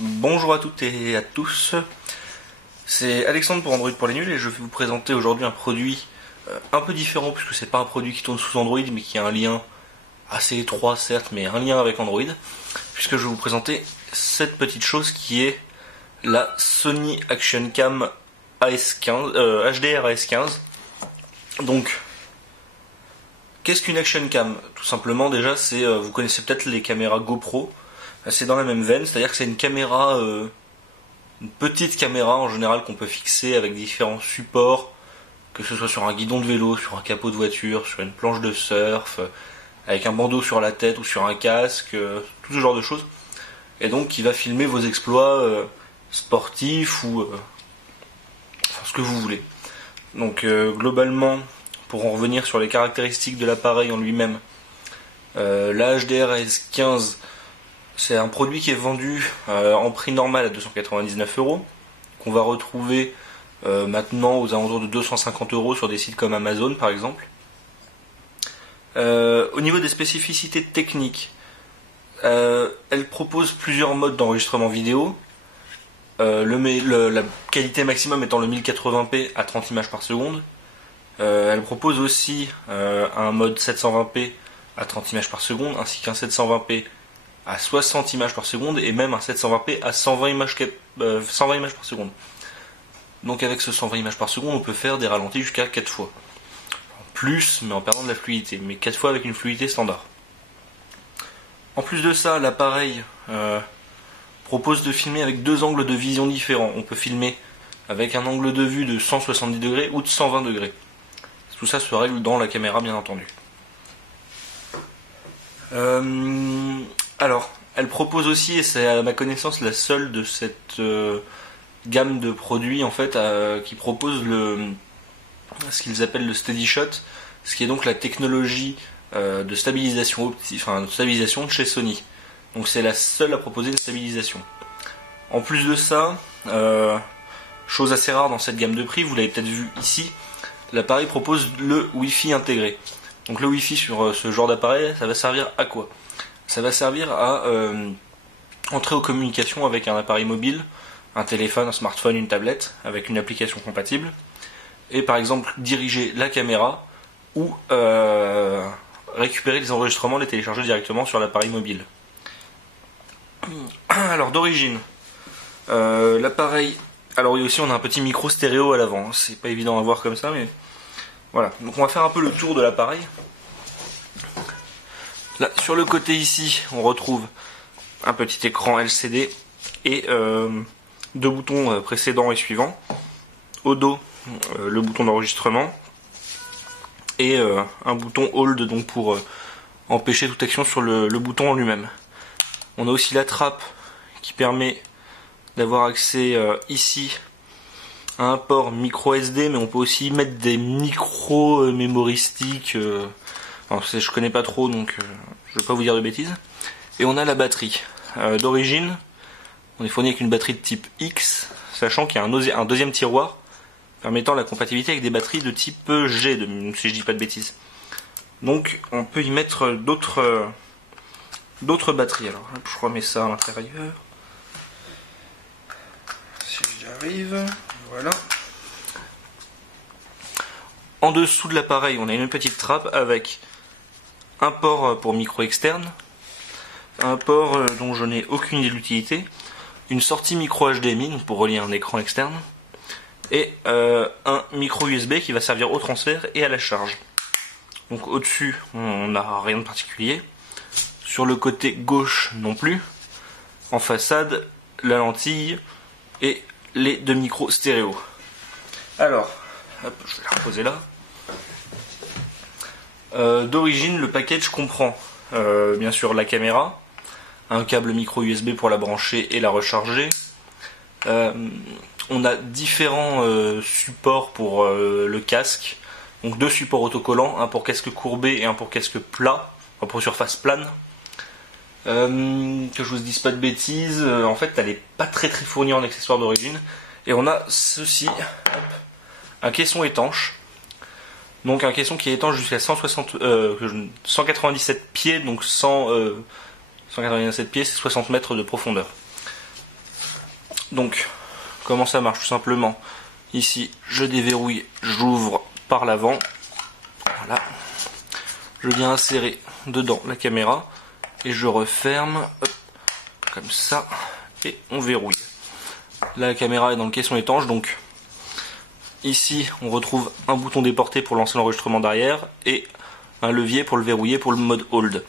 Bonjour à toutes et à tous, c'est Alexandre pour Android pour les nuls et je vais vous présenter aujourd'hui un produit un peu différent puisque c'est pas un produit qui tourne sous Android mais qui a un lien assez étroit certes mais un lien avec Android, puisque je vais vous présenter cette petite chose qui est la Sony Action Cam AS15, HDR AS15. Donc qu'est-ce qu'une Action Cam? Tout simplement déjà c'est, vous connaissez peut-être les caméras GoPro. C'est dans la même veine, c'est-à-dire que c'est une caméra, une petite caméra en général qu'on peut fixer avec différents supports, que ce soit sur un guidon de vélo, sur un capot de voiture, sur une planche de surf, avec un bandeau sur la tête ou sur un casque, tout ce genre de choses. Et donc qui va filmer vos exploits sportifs ou enfin, ce que vous voulez. Donc globalement, pour en revenir sur les caractéristiques de l'appareil en lui-même, la HDR AS15, c'est un produit qui est vendu en prix normal à 299€, qu'on va retrouver maintenant aux alentours de 250€ sur des sites comme Amazon par exemple. Au niveau des spécificités techniques, elle propose plusieurs modes d'enregistrement vidéo, la qualité maximum étant le 1080p à 30 images par seconde. Elle propose aussi un mode 720p à 30 images par seconde, ainsi qu'un 720p à 60 images par seconde et même un 720p à 120 images par seconde. Donc avec ce 120 images par seconde, on peut faire des ralentis jusqu'à 4 fois. Plus, mais en perdant de la fluidité, mais 4 fois avec une fluidité standard. En plus de ça, l'appareil propose de filmer avec deux angles de vision différents. On peut filmer avec un angle de vue de 170 degrés ou de 120 degrés. Tout ça se règle dans la caméra bien entendu. Alors, elle propose aussi, et c'est à ma connaissance la seule de cette gamme de produits en fait, qui propose ce qu'ils appellent le Steady Shot, ce qui est donc la technologie de stabilisation de chez Sony. Donc c'est la seule à proposer une stabilisation. En plus de ça, chose assez rare dans cette gamme de prix, vous l'avez peut-être vu ici, l'appareil propose le Wi-Fi intégré. Donc le Wi-Fi sur ce genre d'appareil, ça va servir à quoi? Ça va servir à entrer aux communications avec un appareil mobile, un téléphone, un smartphone, une tablette, avec une application compatible, et par exemple diriger la caméra ou récupérer les enregistrements, les télécharger directement sur l'appareil mobile. Alors d'origine, l'appareil, alors oui aussi on a un petit micro stéréo à l'avant, c'est pas évident à voir comme ça mais voilà, donc on va faire un peu le tour de l'appareil. Là, sur le côté ici, on retrouve un petit écran LCD et deux boutons précédents et suivants. Au dos, le bouton d'enregistrement et un bouton Hold donc pour empêcher toute action sur le bouton en lui-même. On a aussi la trappe qui permet d'avoir accès ici à un port micro SD, mais on peut aussi mettre des micros mémoristiques. Alors, je connais pas trop donc je vais pas vous dire de bêtises. Et on a la batterie. D'origine, on est fourni avec une batterie de type X, sachant qu'il y a un deuxième tiroir permettant la compatibilité avec des batteries de type G, si je dis pas de bêtises. Donc on peut y mettre d'autres batteries. Alors je remets ça à l'intérieur. Si j'y arrive, voilà. En dessous de l'appareil, on a une petite trappe avec un port pour micro externe, un port dont je n'ai aucune idée de l'utilité, une sortie micro HDMI donc pour relier un écran externe, et un micro USB qui va servir au transfert et à la charge. Donc au-dessus, on n'a rien de particulier. Sur le côté gauche non plus. En façade, la lentille et les deux micros stéréo. Alors, hop, je vais la reposer là. D'origine, le package comprend bien sûr la caméra, un câble micro USB pour la brancher et la recharger. On a différents supports pour le casque, donc deux supports autocollants, un pour casque courbé et un pour casque plat, enfin pour surface plane. Que je vous dise pas de bêtises, en fait elle est pas très fournie en accessoires d'origine. Et on a ceci, hop, un caisson étanche. Donc un caisson qui est étanche jusqu'à 197 pieds, donc 197 pieds, c'est 60 mètres de profondeur. Donc, comment ça marche? Tout simplement, ici, je déverrouille, j'ouvre par l'avant. Voilà. Je viens insérer dedans la caméra et je referme, hop, comme ça, et on verrouille. La caméra est dans le caisson étanche, donc ici on retrouve un bouton déporté pour lancer l'enregistrement d'arrière et un levier pour le verrouiller pour le mode hold.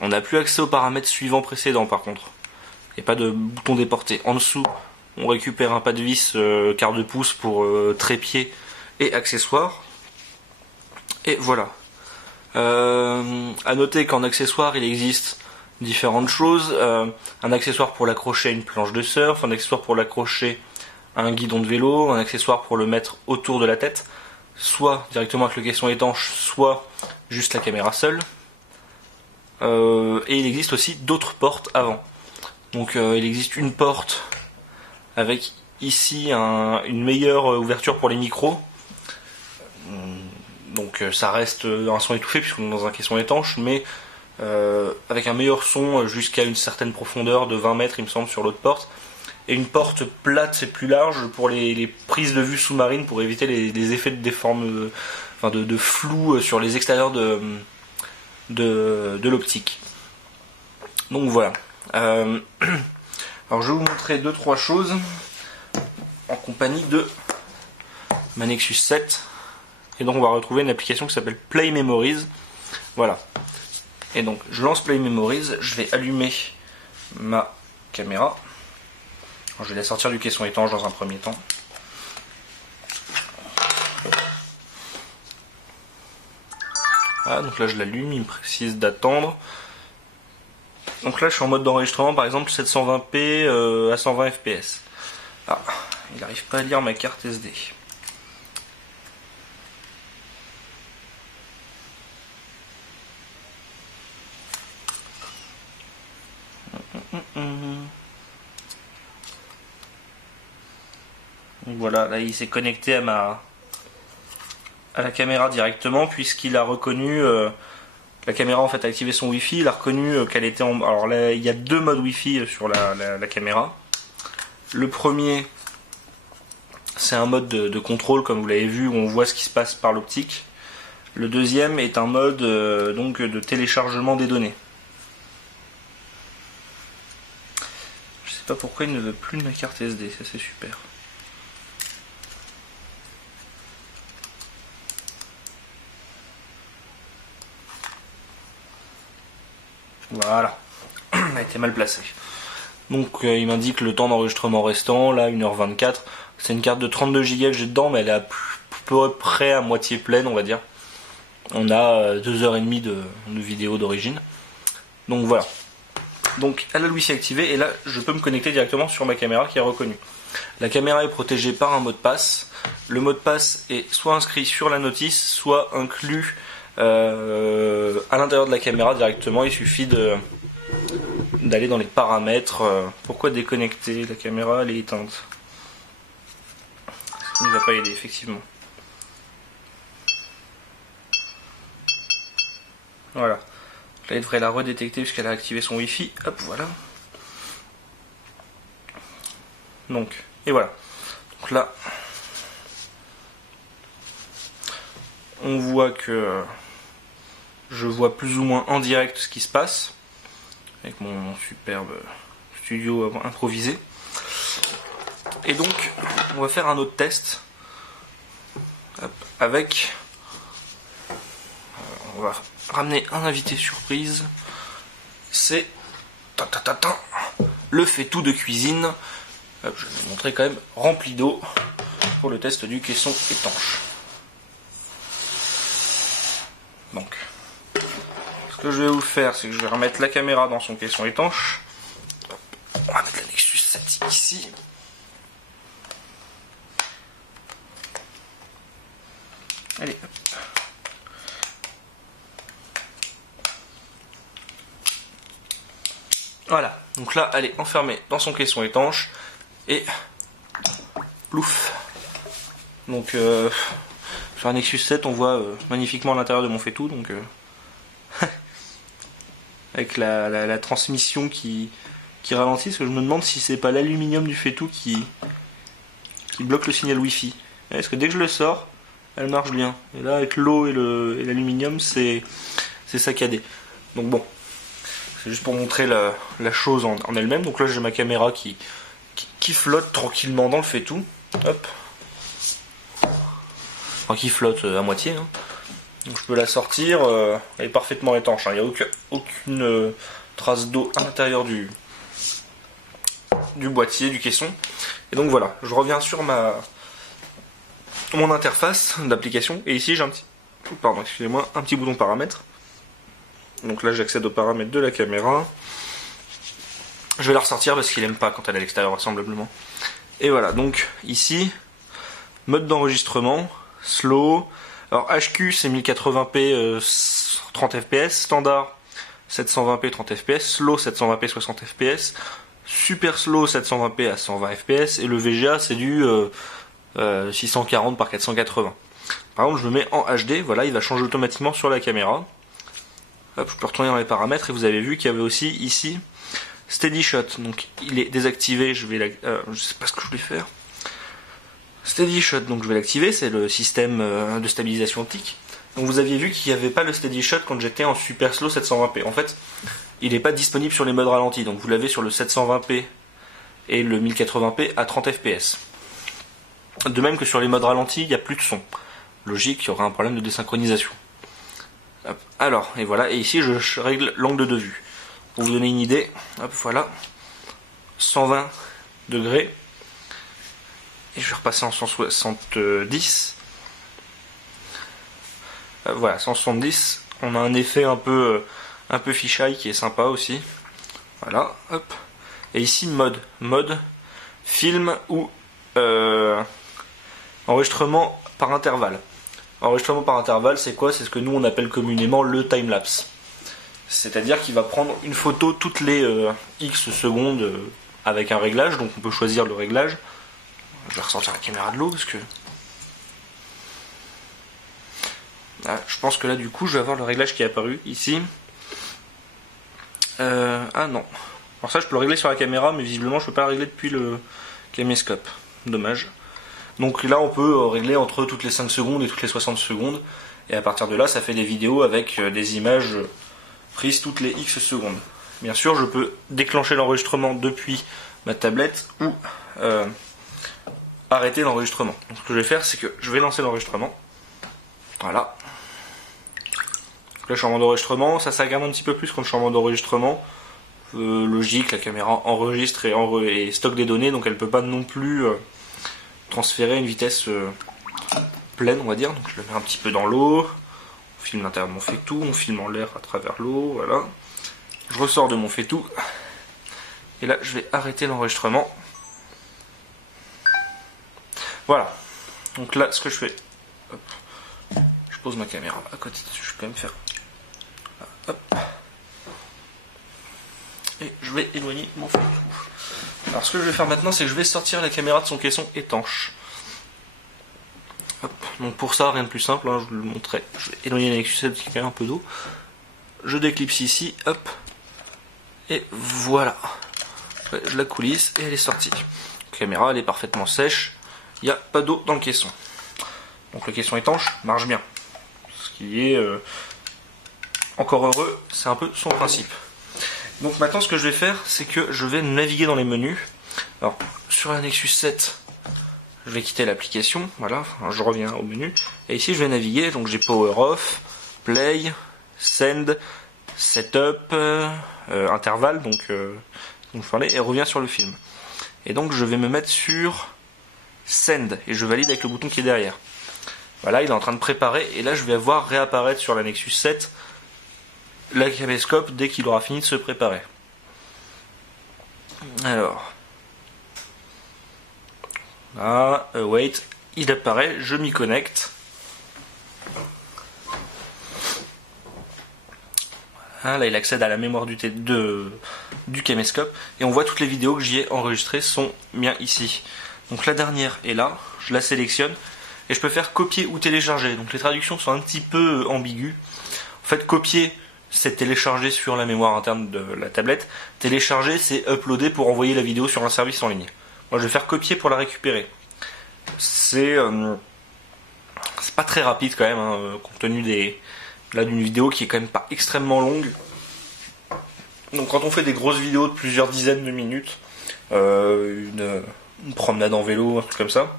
On n'a plus accès aux paramètres suivants précédents par contre. Il n'y a pas de bouton déporté. En dessous, on récupère un pas de vis quart de pouce pour trépied et accessoires. Et voilà. À noter qu'en accessoire, il existe différentes choses. Un accessoire pour l'accrocher à une planche de surf, un accessoire pour l'accrocher à un guidon de vélo, un accessoire pour le mettre autour de la tête, soit directement avec le caisson étanche, soit juste la caméra seule. Et il existe aussi d'autres portes avant. Donc il existe une porte avec ici une meilleure ouverture pour les micros. Donc ça reste un son étouffé puisqu'on est dans un caisson étanche, mais avec un meilleur son jusqu'à une certaine profondeur de 20 mètres il me semble sur l'autre porte. Et une porte plate et plus large pour les prises de vue sous-marine pour éviter les effets de déforme, de flou sur les extérieurs de l'optique. Donc voilà. Alors je vais vous montrer 2-3 choses en compagnie de ma Nexus 7. Et donc on va retrouver une application qui s'appelle Play Memories. Voilà. Et donc je lance Play Memories, je vais allumer ma caméra. Alors, je vais la sortir du caisson étanche dans un premier temps. Voilà, donc là je l'allume, il me précise d'attendre. Donc là je suis en mode d'enregistrement, par exemple 720p à 120 fps. Ah, il n'arrive pas à lire ma carte SD. Donc voilà, là il s'est connecté à la caméra directement puisqu'il a reconnu la caméra en fait a activé son Wi-Fi, il a reconnu qu'elle était en... Alors là il y a deux modes Wi-Fi sur la caméra. Le premier c'est un mode de contrôle comme vous l'avez vu où on voit ce qui se passe par l'optique. Le deuxième est un mode donc de téléchargement des données. Je sais pas pourquoi il ne veut plus de ma carte SD, ça c'est super. Voilà, elle a été mal placée. Donc il m'indique le temps d'enregistrement restant, là 1h24. C'est une carte de 32 Go que j'ai dedans, mais elle est à peu près à moitié pleine, on va dire. On a 2h30 de vidéo d'origine. Donc voilà. Donc elle a le Wi-Fi activé et là je peux me connecter directement sur ma caméra qui est reconnue. La caméra est protégée par un mot de passe. Le mot de passe est soit inscrit sur la notice, soit inclus à l'intérieur de la caméra directement. Il suffit d'aller dans les paramètres. Pourquoi déconnecter? La caméra elle est éteinte. Ça ne va pas aider effectivement. Voilà. Là il devrait la redétecter puisqu'elle a activé son Wi-Fi. Hop, voilà. Donc, et voilà. Donc là, on voit que je vois plus ou moins en direct ce qui se passe avec mon superbe studio improvisé. Et donc, on va faire un autre test avec. On va ramener un invité surprise. C'est le fait-tout de cuisine. Je vais vous montrer quand même rempli d'eau pour le test du caisson étanche. Donc, ce que je vais vous faire, c'est que je vais remettre la caméra dans son caisson étanche. On va mettre la Nexus 7 ici. Allez. Voilà, donc là elle est enfermée dans son caisson étanche et plouf. Donc sur un Nexus 7 on voit magnifiquement l'intérieur de mon fait-tout, donc avec la transmission qui qui ralentit, parce que je me demande si c'est pas l'aluminium du Feitu qui bloque le signal Wi-Fi. Parce que dès que je le sors, elle marche bien. Et là, avec l'eau et l'aluminium, c'est saccadé. Donc bon, c'est juste pour montrer la chose en elle-même. Donc là, j'ai ma caméra qui flotte tranquillement dans le Feitu. Hop. Enfin, qui flotte à moitié. Hein. Donc je peux la sortir. Elle est parfaitement étanche. Il n'y a aucune trace d'eau à l'intérieur du boîtier, du caisson. Et donc voilà, je reviens sur mon interface d'application. Et ici, j'ai un petit bouton paramètres. Donc là, j'accède aux paramètres de la caméra. Je vais la ressortir parce qu'il aime pas quand elle est à l'extérieur, vraisemblablement. Et voilà, donc ici, mode d'enregistrement, slow. Alors HQ c'est 1080p 30 fps, standard 720p 30 fps, slow 720p 60 fps, super slow 720p à 120 fps, et le VGA c'est du 640 par 480. Par exemple, je me mets en HD, voilà, il va changer automatiquement sur la caméra. Hop, je peux retourner dans les paramètres et vous avez vu qu'il y avait aussi ici Steady Shot. Donc il est désactivé, je sais pas ce que je vais faire. Steady Shot, donc je vais l'activer, c'est le système de stabilisation optique. Donc vous aviez vu qu'il n'y avait pas le Steady Shot quand j'étais en super slow 720p. En fait, il n'est pas disponible sur les modes ralentis, donc vous l'avez sur le 720p et le 1080p à 30 fps. De même que sur les modes ralentis, il n'y a plus de son. Logique, il y aura un problème de désynchronisation. Hop. Alors, et voilà, et ici je règle l'angle de vue. Pour vous donner une idée, hop, voilà, 120 degrés. Et je vais repasser en 170. Voilà, 170. On a un effet un peu fisheye qui est sympa aussi. Voilà, hop. Et ici, mode, film ou enregistrement par intervalle. Enregistrement par intervalle, c'est quoi? C'est ce que nous on appelle communément le timelapse. C'est-à-dire qu'il va prendre une photo toutes les X secondes avec un réglage. Donc on peut choisir le réglage. Je vais ressortir la caméra de l'eau parce que... Ah, je pense que là du coup je vais avoir le réglage qui est apparu ici. Ah non. Alors ça je peux le régler sur la caméra, mais visiblement je peux pas le régler depuis le caméscope. Dommage. Donc là on peut régler entre toutes les 5 secondes et toutes les 60 secondes. Et à partir de là ça fait des vidéos avec des images prises toutes les X secondes. Bien sûr je peux déclencher l'enregistrement depuis ma tablette ou arrêter l'enregistrement. Donc ce que je vais faire c'est que je vais lancer l'enregistrement. Voilà. Donc là je suis en mode enregistrement, ça s'aggrave un petit peu plus quand je suis en mode enregistrement. Logique, la caméra enregistre et stocke des données, donc elle peut pas non plus transférer à une vitesse pleine, on va dire. Donc je le mets un petit peu dans l'eau, on filme l'intérieur de mon Feitu, on filme en l'air à travers l'eau, voilà. Je ressors de mon Feitu, et là je vais arrêter l'enregistrement. Voilà. Donc là ce que je fais, hop, je pose ma caméra à côté, je vais quand même faire, hop, et je vais éloigner mon Feitu. Alors ce que je vais faire maintenant, c'est que je vais sortir la caméra de son caisson étanche. Hop. Donc pour ça, rien de plus simple, hein, je vous le montrerai. Je vais éloigner la Nexus 7 parce qu'il y a quand même un peu d'eau. Je déclipse ici, hop, et voilà. Je la coulisse et elle est sortie. La caméra, elle est parfaitement sèche, il n'y a pas d'eau dans le caisson. Donc le caisson étanche marche bien. Ce qui est encore heureux, c'est un peu son principe. Donc maintenant ce que je vais faire, c'est que je vais naviguer dans les menus. Alors sur la Nexus 7, je vais quitter l'application, voilà, enfin, je reviens au menu. Et ici je vais naviguer, donc j'ai Power Off, Play, Send, Setup, Intervalle, donc je parlais, et revient sur le film. Et donc je vais me mettre sur Send, et je valide avec le bouton qui est derrière. Voilà, il est en train de préparer, et là je vais voir réapparaître sur la Nexus 7 la caméscope dès qu'il aura fini de se préparer. Alors, là, wait, il apparaît, je m'y connecte. Voilà, là il accède à la mémoire du caméscope, et on voit toutes les vidéos que j'y ai enregistrées sont bien ici. Donc la dernière est là, je la sélectionne, et je peux faire copier ou télécharger. Donc les traductions sont un petit peu ambiguës. En fait, copier, c'est télécharger sur la mémoire interne de la tablette. Télécharger, c'est uploader pour envoyer la vidéo sur un service en ligne. Moi, je vais faire copier pour la récupérer. C'est pas très rapide quand même, hein, compte tenu d'une vidéo qui est quand même pas extrêmement longue. Donc quand on fait des grosses vidéos de plusieurs dizaines de minutes, une promenade en vélo, un truc comme ça,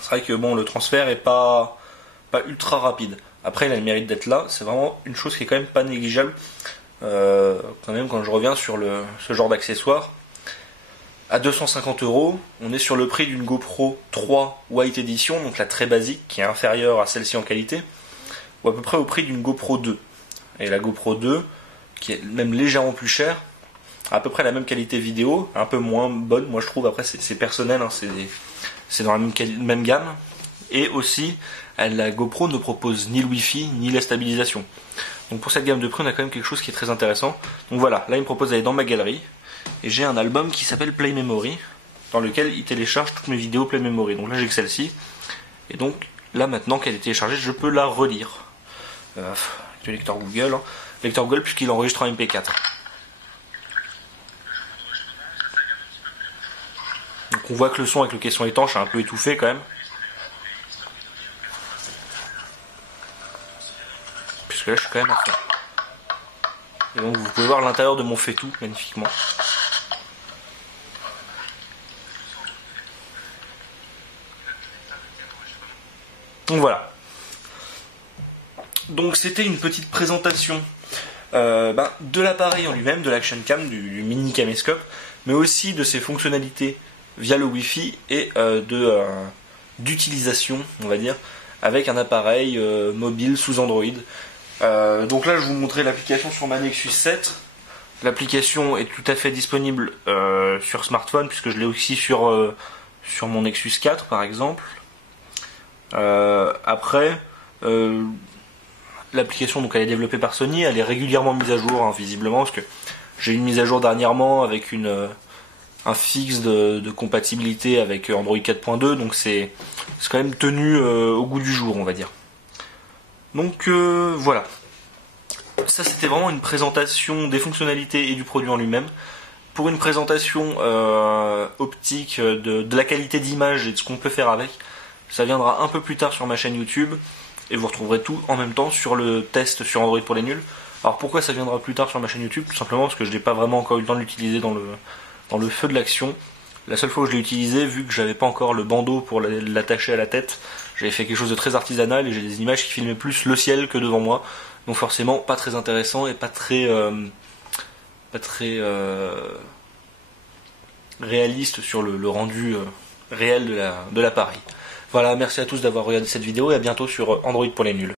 c'est vrai que bon, le transfert est pas ultra rapide. Après, il a le mérite d'être là. C'est vraiment une chose qui est quand même pas négligeable. Quand même, quand je reviens sur ce genre d'accessoire, à 250 €, on est sur le prix d'une GoPro 3 White Edition, donc la très basique, qui est inférieure à celle-ci en qualité, ou à peu près au prix d'une GoPro 2. Et la GoPro 2, qui est même légèrement plus chère, a à peu près la même qualité vidéo, un peu moins bonne, moi je trouve. Après, c'est personnel, hein, c'est dans la même gamme. Et aussi, la GoPro ne propose ni le Wi-Fi ni la stabilisation. Donc pour cette gamme de prix, on a quand même quelque chose qui est très intéressant. Donc voilà, là il me propose d'aller dans ma galerie, et j'ai un album qui s'appelle Play Memory, dans lequel il télécharge toutes mes vidéos Play Memory. Donc là j'ai que celle-ci, et donc là maintenant qu'elle est téléchargée, je peux la relire. Avec le lecteur Google, hein. Lecteur Google puisqu'il enregistre en MP4. Donc on voit que le son avec le caisson étanche est un peu étouffé quand même. Puisque là je suis quand même à fond. Et donc vous pouvez voir l'intérieur de mon faitout magnifiquement. Donc voilà. Donc c'était une petite présentation de l'appareil en lui-même, de l'Action Cam, du mini caméscope, mais aussi de ses fonctionnalités via le Wi-Fi et d'utilisation, on va dire, avec un appareil mobile sous Android. Donc là je vous montrais l'application sur ma Nexus 7. L'application est tout à fait disponible sur smartphone, puisque je l'ai aussi sur mon Nexus 4 par exemple. Après, l'application, donc elle est développée par Sony, elle est régulièrement mise à jour, hein, visiblement, parce que j'ai eu une mise à jour dernièrement avec un fixe de compatibilité avec Android 4.2, donc c'est quand même tenu au goût du jour, on va dire. Donc voilà. Ça c'était vraiment une présentation des fonctionnalités et du produit en lui-même. Pour une présentation optique de la qualité d'image et de ce qu'on peut faire avec, ça viendra un peu plus tard sur ma chaîne YouTube, et vous retrouverez tout en même temps sur le test sur Android pour les nuls. Alors pourquoi ça viendra plus tard sur ma chaîne YouTube? Tout simplement parce que je n'ai pas vraiment encore eu le temps de l'utiliser dans le feu de l'action. La seule fois où je l'ai utilisé, vu que j'avais pas encore le bandeau pour l'attacher à la tête, j'avais fait quelque chose de très artisanal et j'ai des images qui filmaient plus le ciel que devant moi. Donc forcément pas très intéressant et pas très réaliste sur le rendu réel de l'appareil. Voilà, merci à tous d'avoir regardé cette vidéo et à bientôt sur Android pour les nuls.